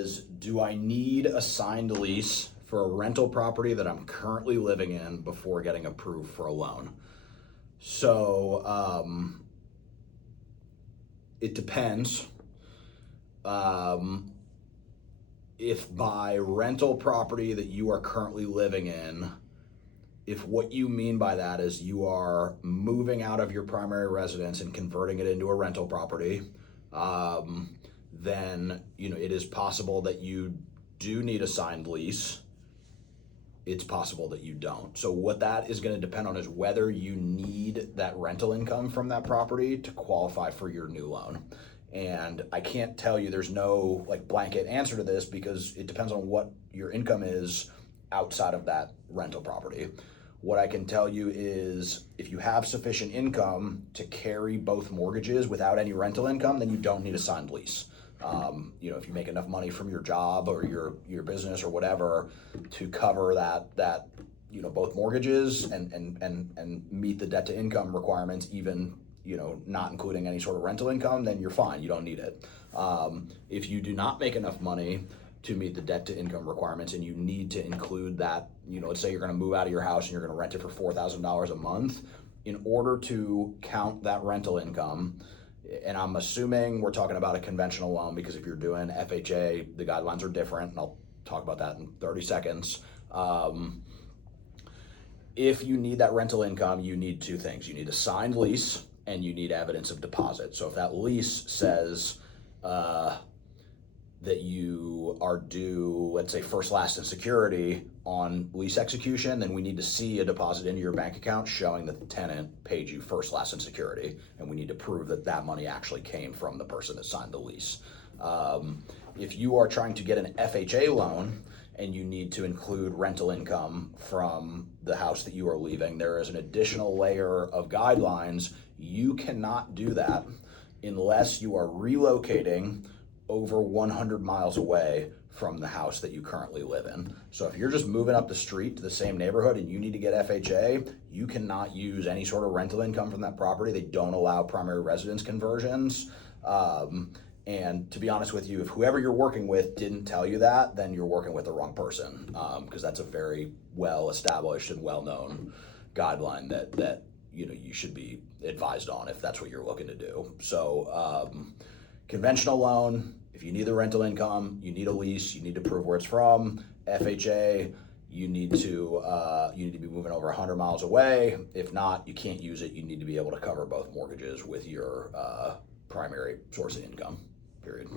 is, do I need a signed lease for a rental property that I'm currently living in before getting approved for a loan? So it depends. If by rental property that you are currently living in, if what you mean by that is you are moving out of your primary residence and converting it into a rental property, then it is possible that you do need a signed lease. It's possible that you don't. So what that is going to depend on is whether you need that rental income from that property to qualify for your new loan. And I can't tell you, there's no blanket answer to this because it depends on what your income is outside of that rental property. What I can tell you is if you have sufficient income to carry both mortgages without any rental income, then you don't need a signed lease. If you make enough money from your job or your business or whatever to cover that both mortgages and meet the debt to income requirements, even not including any sort of rental income, then you're fine. You don't need it. If you do not make enough money to meet the debt to income requirements and you need to include that, let's say you're going to move out of your house and you're going to rent it for $4,000 a month, in order to count that rental income, and I'm assuming we're talking about a conventional loan because if you're doing FHA, the guidelines are different, and I'll talk about that in 30 seconds. If you need that rental income, you need two things. You need a signed lease and you need evidence of deposit. So if that lease says that you are due, let's say, first, last, and security on lease execution, then we need to see a deposit into your bank account showing that the tenant paid you first, last, and security, and we need to prove that that money actually came from the person that signed the lease. If you are trying to get an FHA loan and you need to include rental income from the house that you are leaving, there is an additional layer of guidelines. You cannot do that unless you are relocating over 100 miles away from the house that you currently live in. So if you're just moving up the street to the same neighborhood and you need to get FHA, you cannot use any sort of rental income from that property. They don't allow primary residence conversions. And to be honest with you, if whoever you're working with didn't tell you that, then you're working with the wrong person, because that's a very well-established and well-known guideline that you should be advised on if that's what you're looking to do. So conventional loan, if you need the rental income, you need a lease, you need to prove where it's from. FHA, you need to be moving over 100 miles away. If not, you can't use it. You need to be able to cover both mortgages with your primary source of income, period.